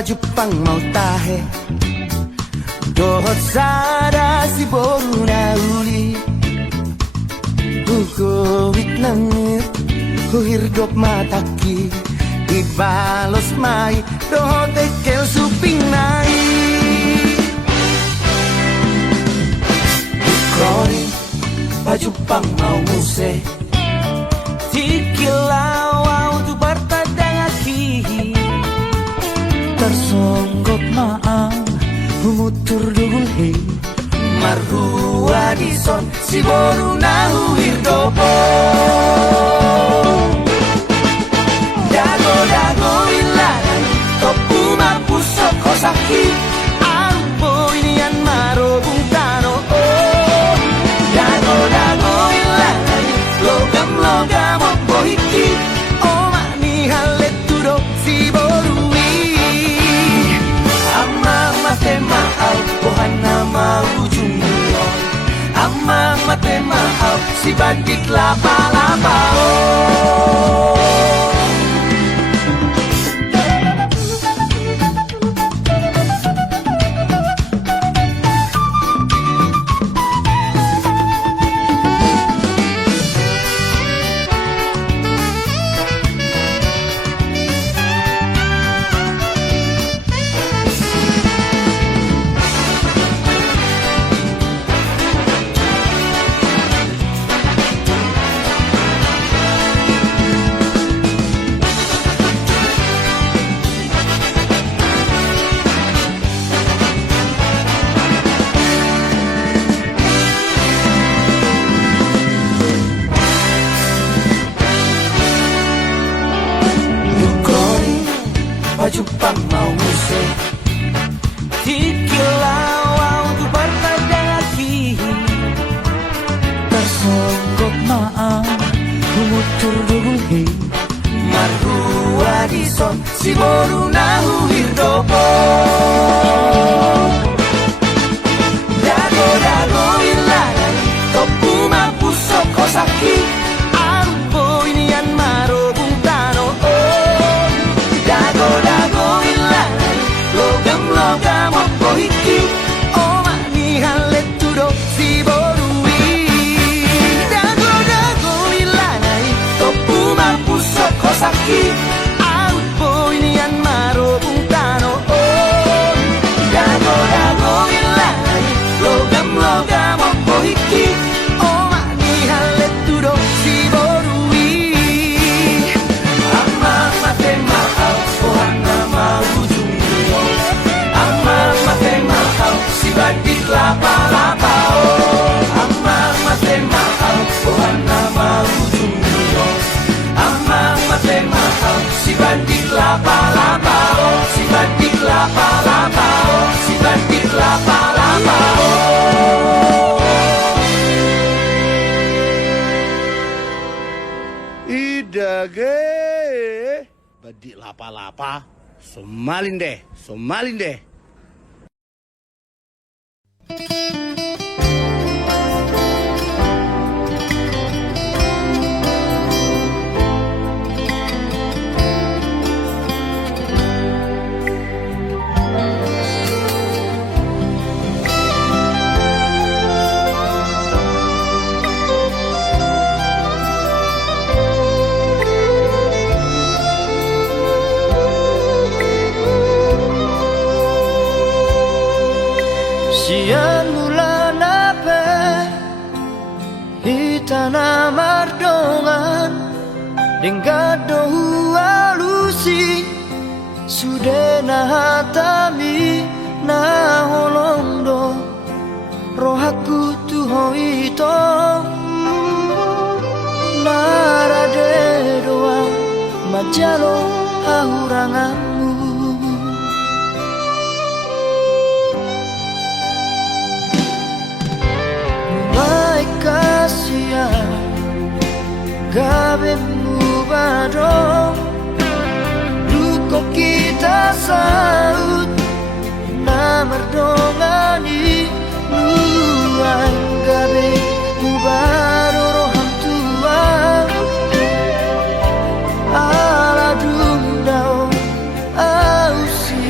Jepang mau tahe dohot sada si boru na uli Hugowit langit Huhirdop mataki Ibalos mai dohot ekel suping nai Kroni Jepang mau muse Tikilau tu bertadang aki Tersonggok maang Humutur dugul hei Marhua dison Si boru nahu hirdopo Dago ilanan Topu mapusok kosaki Ampo inian marobung tano Dago ilanan Logam opo hiki Oma ni halet tudok si borui Ama mate maau Ohana mau jumulon Ama mate maau Si bandit lapa-lapa Jepang mau muse Tikilau tu bertadang aki Tersonggok maang Humutur dugul hei Marhua dison Si boru nahu hirdopo Dago ilanan Topu mapusok kosaki Ampo inian marobung tano Dago ilanan Logam opo hiki Oma ni halet tudok si borui Dago ilanan Topu mapusok kosaki Ampo inian marobung tano Dago ilanan Logam opo hiki Oma ni halet tudok si borui Ama mate maau Ohana mau jumulon Ama mate maau Si bandit lapa-lapa Ama mate maau Ohana mau jumulon Ama mate maau Si bandit lapa-lapa Si bandit lapa-lapa Si bandit lapa-lapa Idage Badik lapa-lapa Somalin deh Sian bulan ape Hitana mardongan Denggado alusi Sudena hatami Na holondo Rohaku tuho ito Narade doa Majalo hauranganmu Kasihan Gabemu badong Luko kita saut Namar dongani Luang gabe Mubaro roham tua Ala dundau Ausi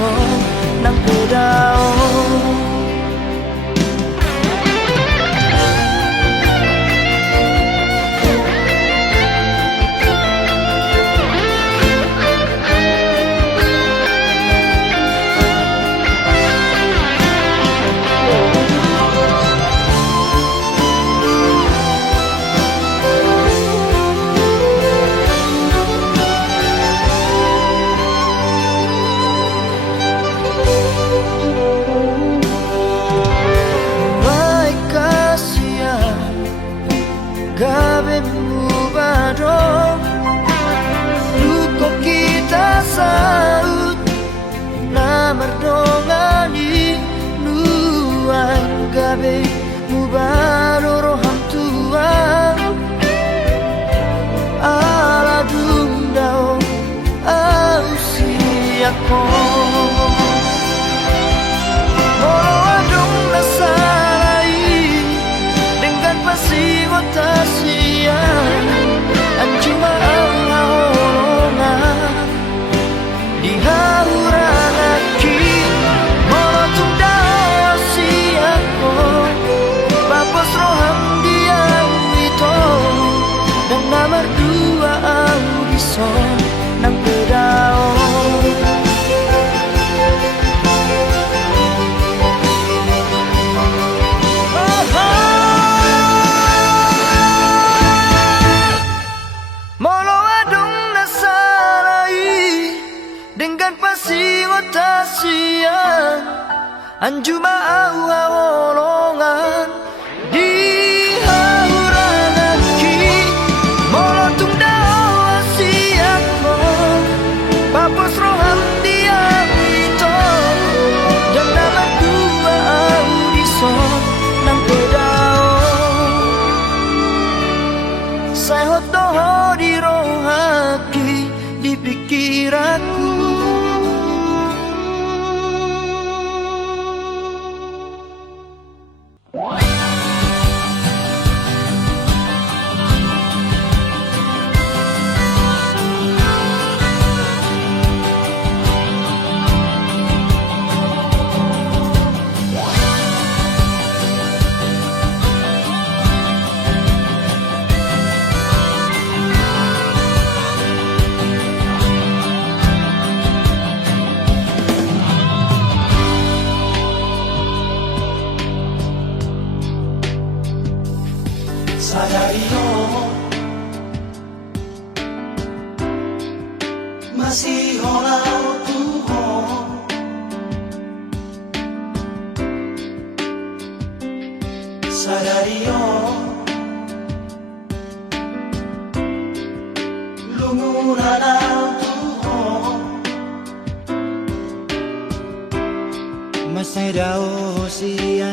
iso nang bedaong. Gabi mubadong luko kita saut na mardongani nuang gabi mubadoro hamtuang ala dundao au siako molo adong nasalai dengan pasiwa tasian anjuma aulolongan di hauran aki molo tundao siako babos roham diang itu dan nomor dua audison nang bedao. Dengan pasiwa tasian anjuma awolongan di hauran aki molo tundao asiako babos roham diang itu dan nama dua audison nang bedao saya hotoho di rohaki di pikiranku. Sadariyo masih holau Tuhan Sadariyo lumuran ang Tuhan Masay daw siya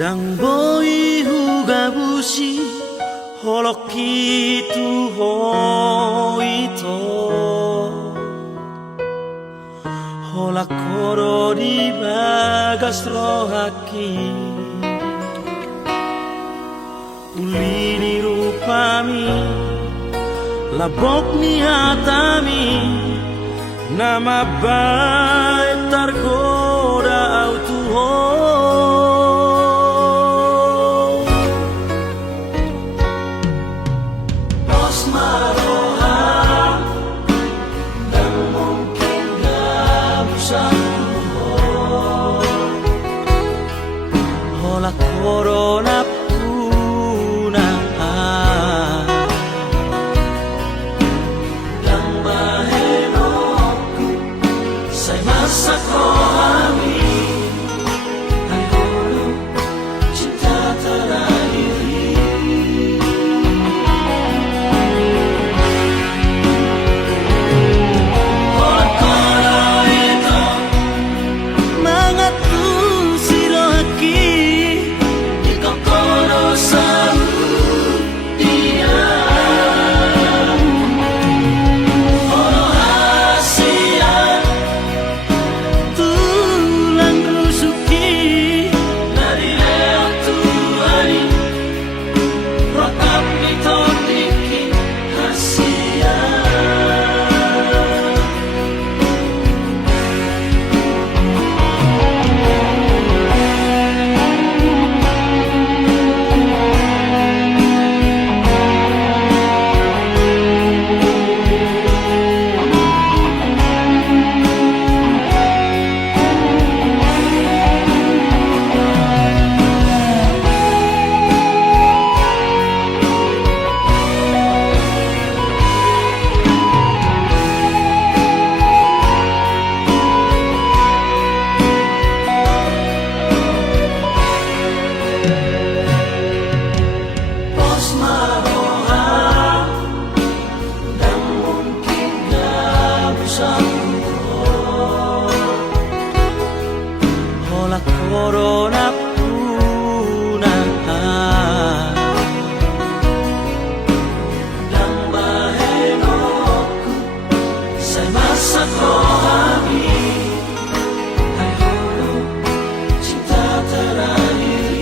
Dan boy huga bushi holoki tu hoito hola koro di bagas rohaki ulini rupami labok ni hatami nama baik tergoda autuho Corona puna yang bahenoku saya masak rohani ayo cinta terakhiri koro itu mengatu sirohaki Corona puna yang bahenoku saya masak rohani ayo cinta terakhiri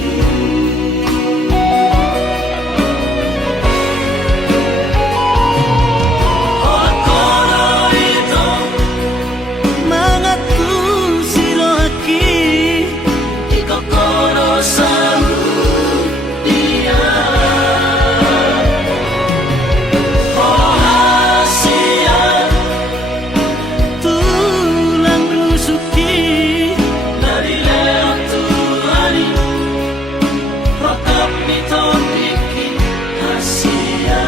koro itu mengatu sirohaki koro selalu dia rahasia tulang rusuki dari lewat Tuhani rokap miton bikin rahasia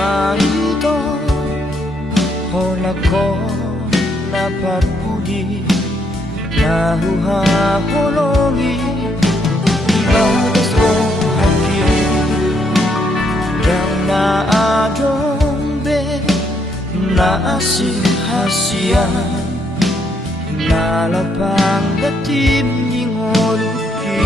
Mahito hola ko na pagpuli nahuha hologi ibadas ko hakim yang naadong naasing hasian nalapang datim ning holuki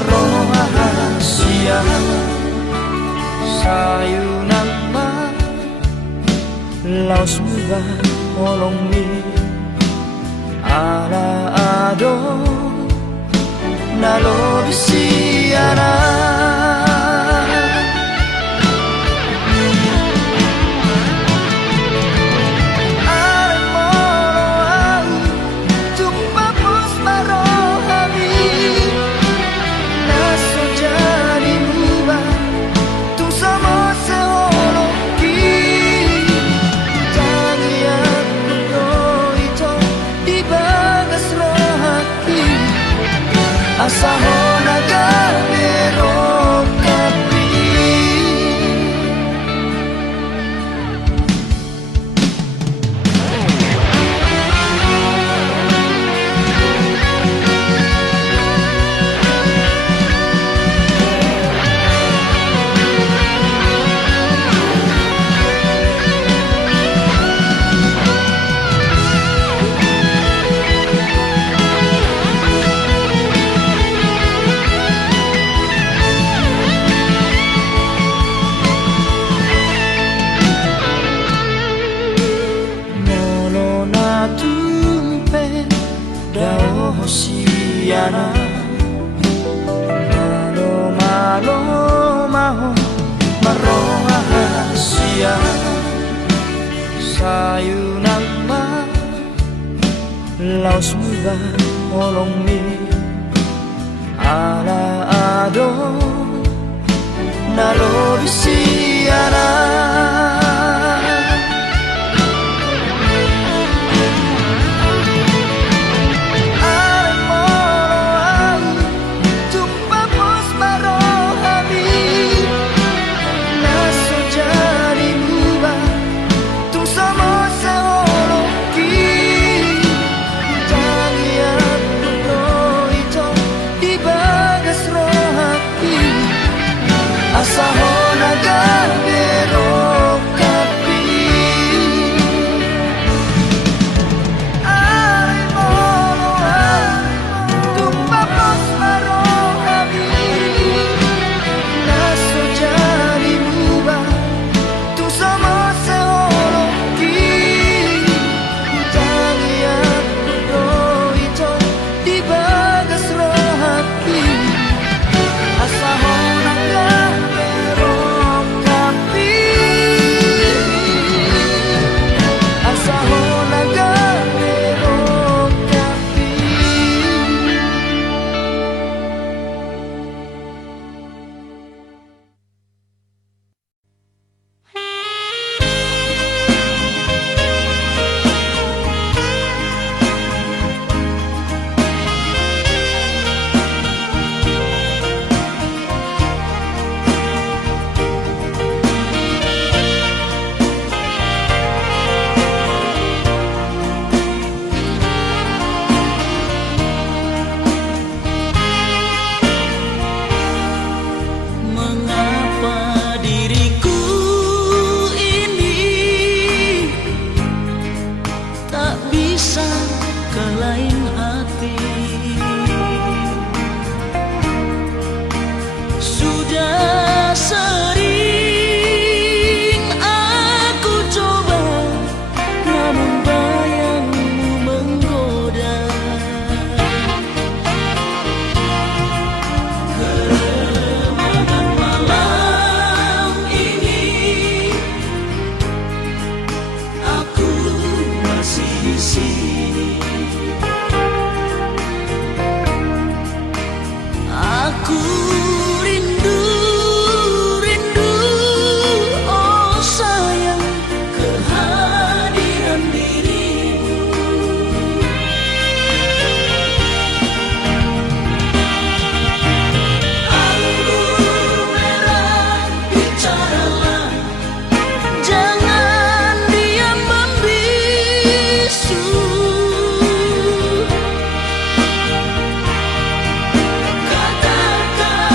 rahasia sayunan ma laos muba olong mi ala ado nalo bisiara Asahona gabero kapi Hosiana malo malo maho rahasia sayunan ma laos muba olong mi ala ado nalo bisiana Asahona gabero kapi ay molo tumpapos marohami naso jadi muba tu sama seoloki talian kudo itu di bagas rohati asahona katakan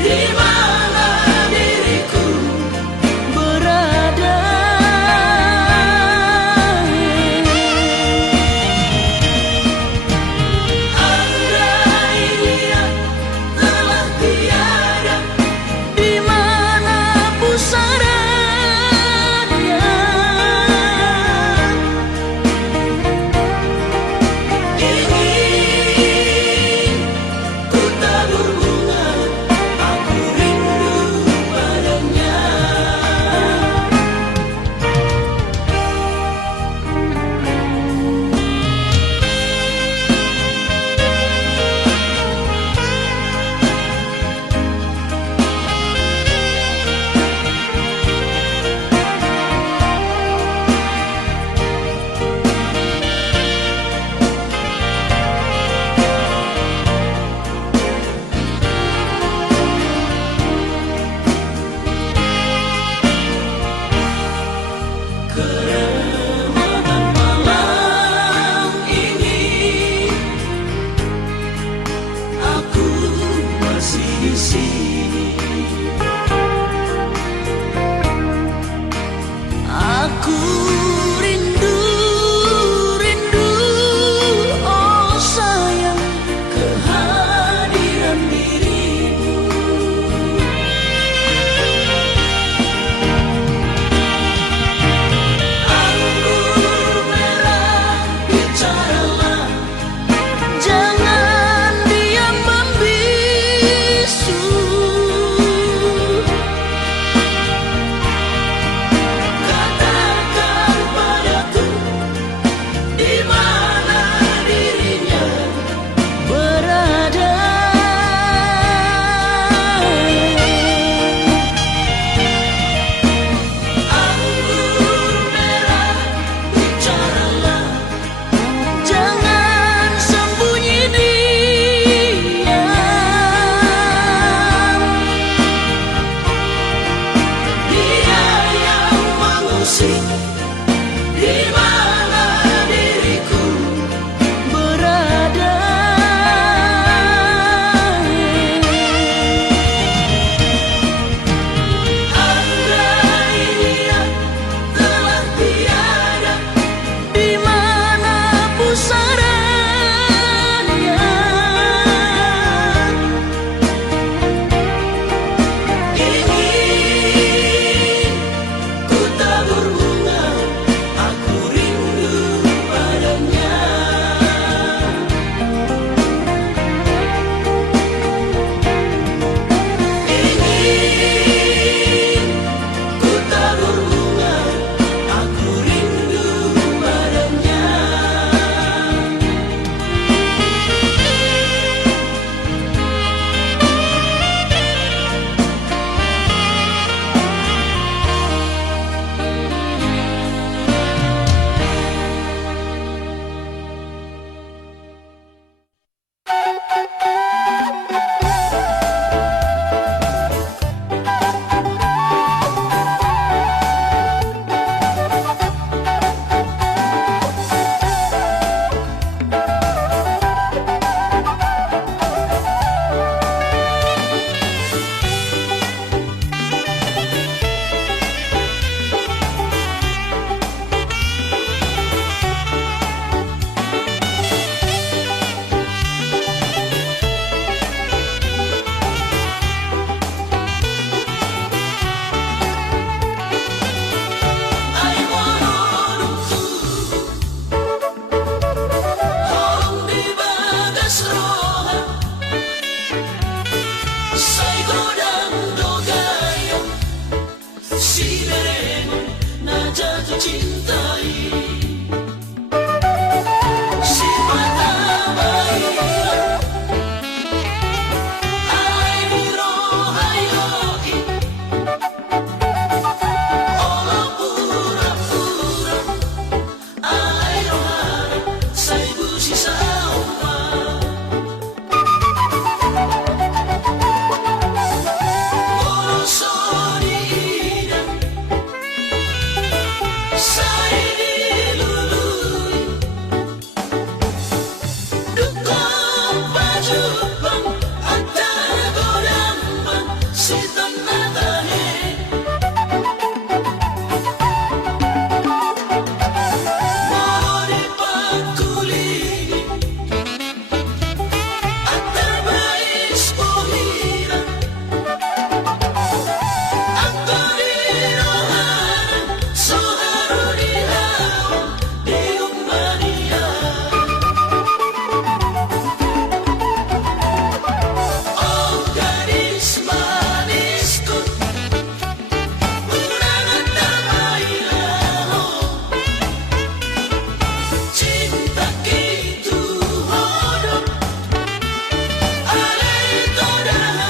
di mana diriku berada. andai dia telah tiada Di mana pusadanya? ingin ku tabur bunga aku rindu padanya keremahan malam ini aku masih di sini. Aku rindu, rindu, oh sayang, Kehadiran dirimu anggur merah bicaralah jangan diam membisu.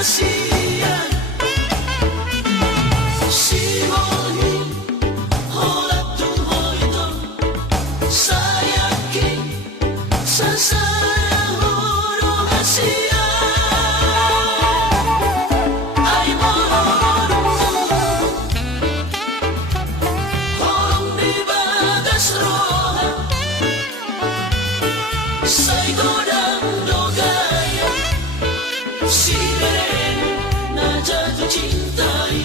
rahasia. Si hoi hola tu hoito, saya yakin sesaya rahasia. Ai mororo horong di bagas roha, sai godang dogaya, si beren na jatuh cintai.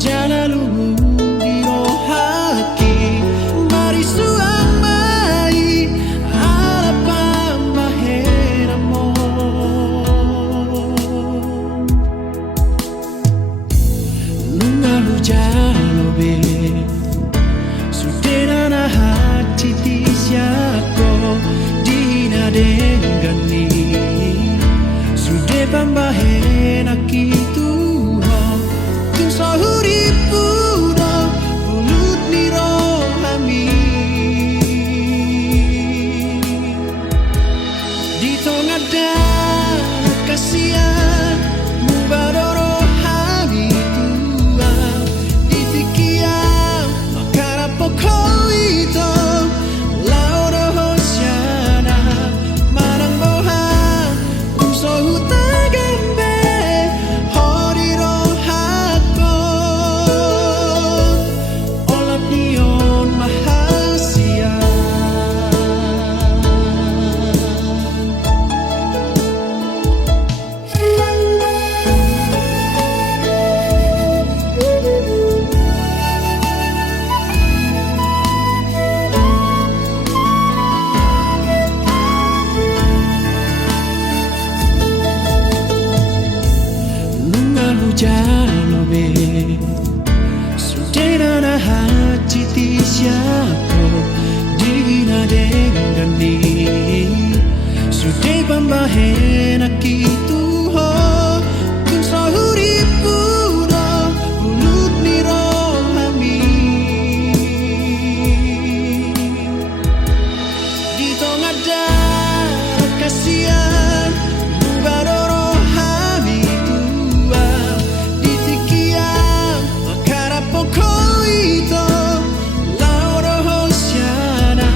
Jalaluhu di rohaki, mari suang enak itu tung sahuripu do bulut ni rohami di tong ada kasihan mubadoro hari tua di tikiam makara pokok itu lauro hosiana marang bohan sohu tagambe hori rohakon olap nion mahasian jalobe sudena na hati ti siapa dina dengan ni sudah pambahen akitu ho tung sahuripu do bulut ni rohami di tong ada kasihan mubadoro hami tua di tikiam makara pokok itu lauro hosiana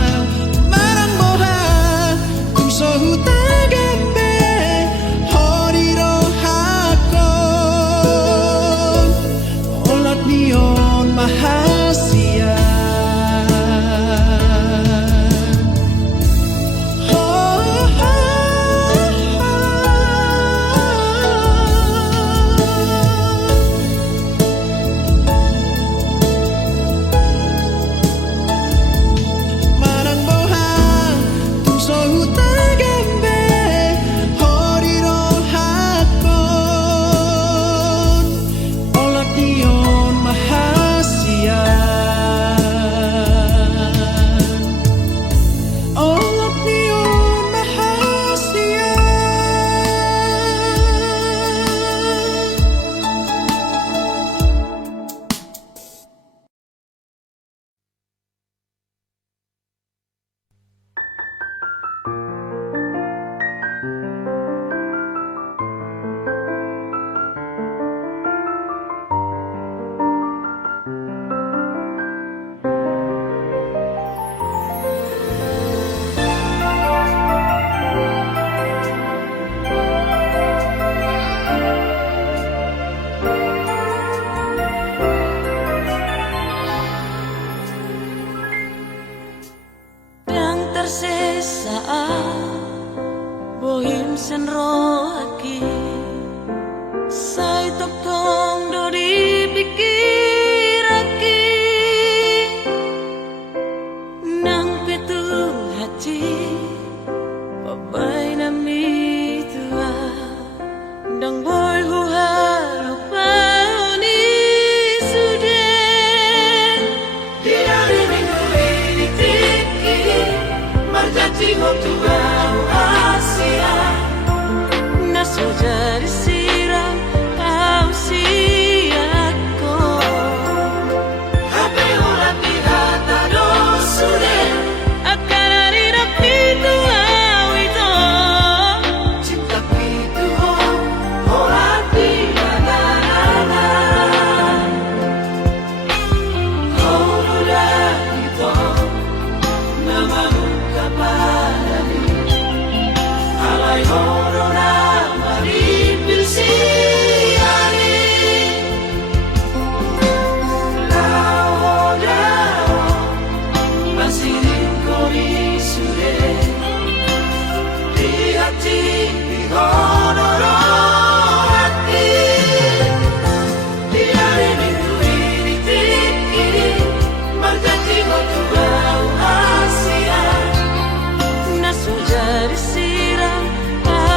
marang bohan tung sohu tagambe hori rohakon olat nion mahasian marang bohan tung sohu tagambe hori rohakon olat nion mahasian olat nion mahasian yang tersisa bohim senro aki sai tok tong do dipikir aki nang petu hati papai nami tua dang boy hu harupani sudah Diari minggu ini tiki marjati hotua Asia naso jadi siram kau siako Hape ora pirata do sude akan hari rapitu awito cinta pitu ora pirata Ora itu nama muka padani alai horona maripil siari lao dao masirin kori sude di hati di honoro hati di hari minggu ini tiki marjati hotua Asia naso jadi siram kau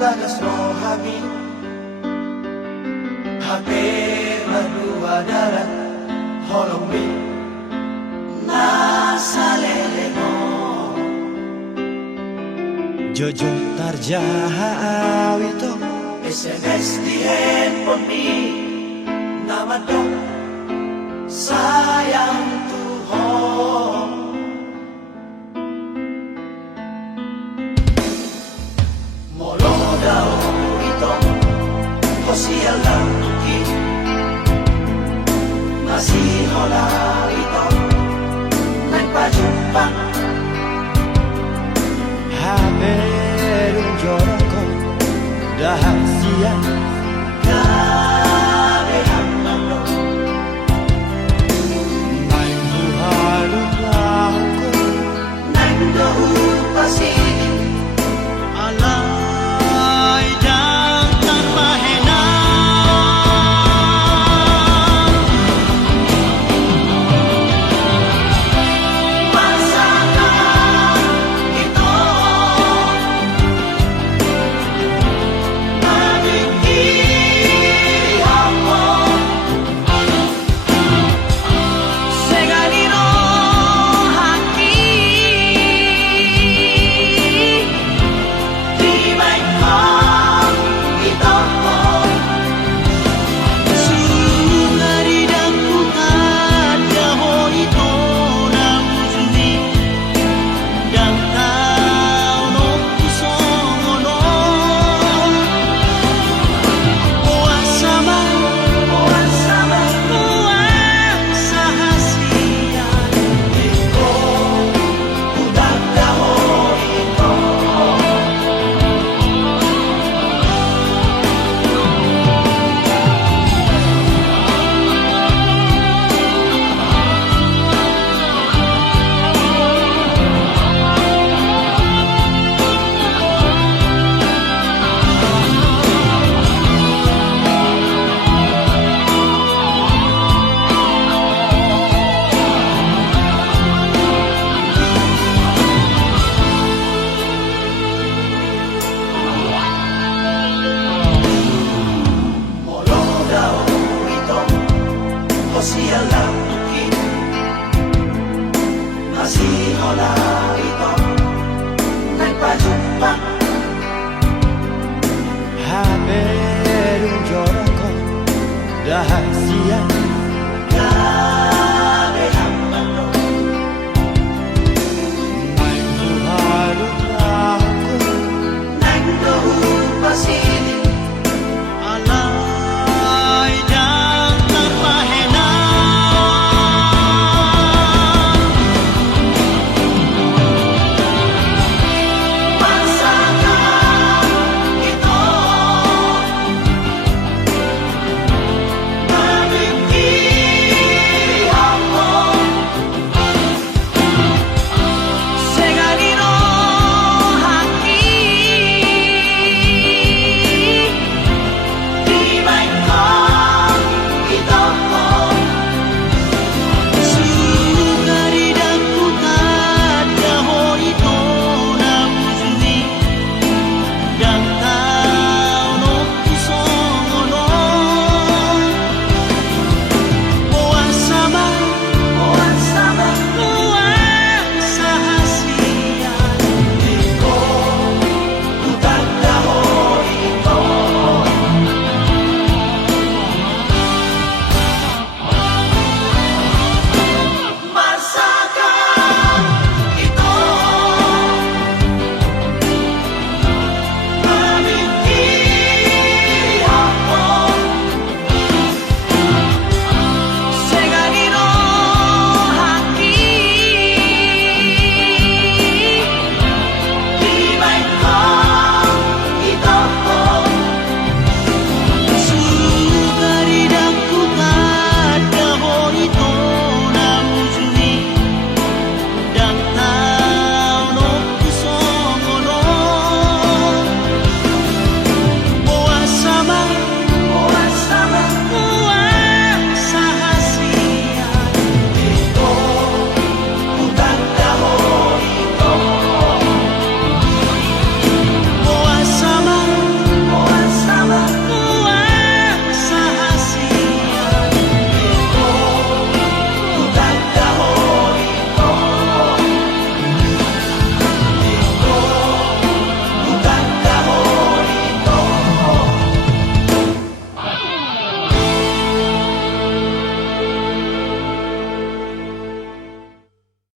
bagas rohani Hape berdua darat Holong mi Nasa lele mo Jojo tarjahaw ito SMS di handphone mi Nama dong Sayang Tuhan Molo daw ito Kosial lang tuki Masih hola ito Nagpajumpang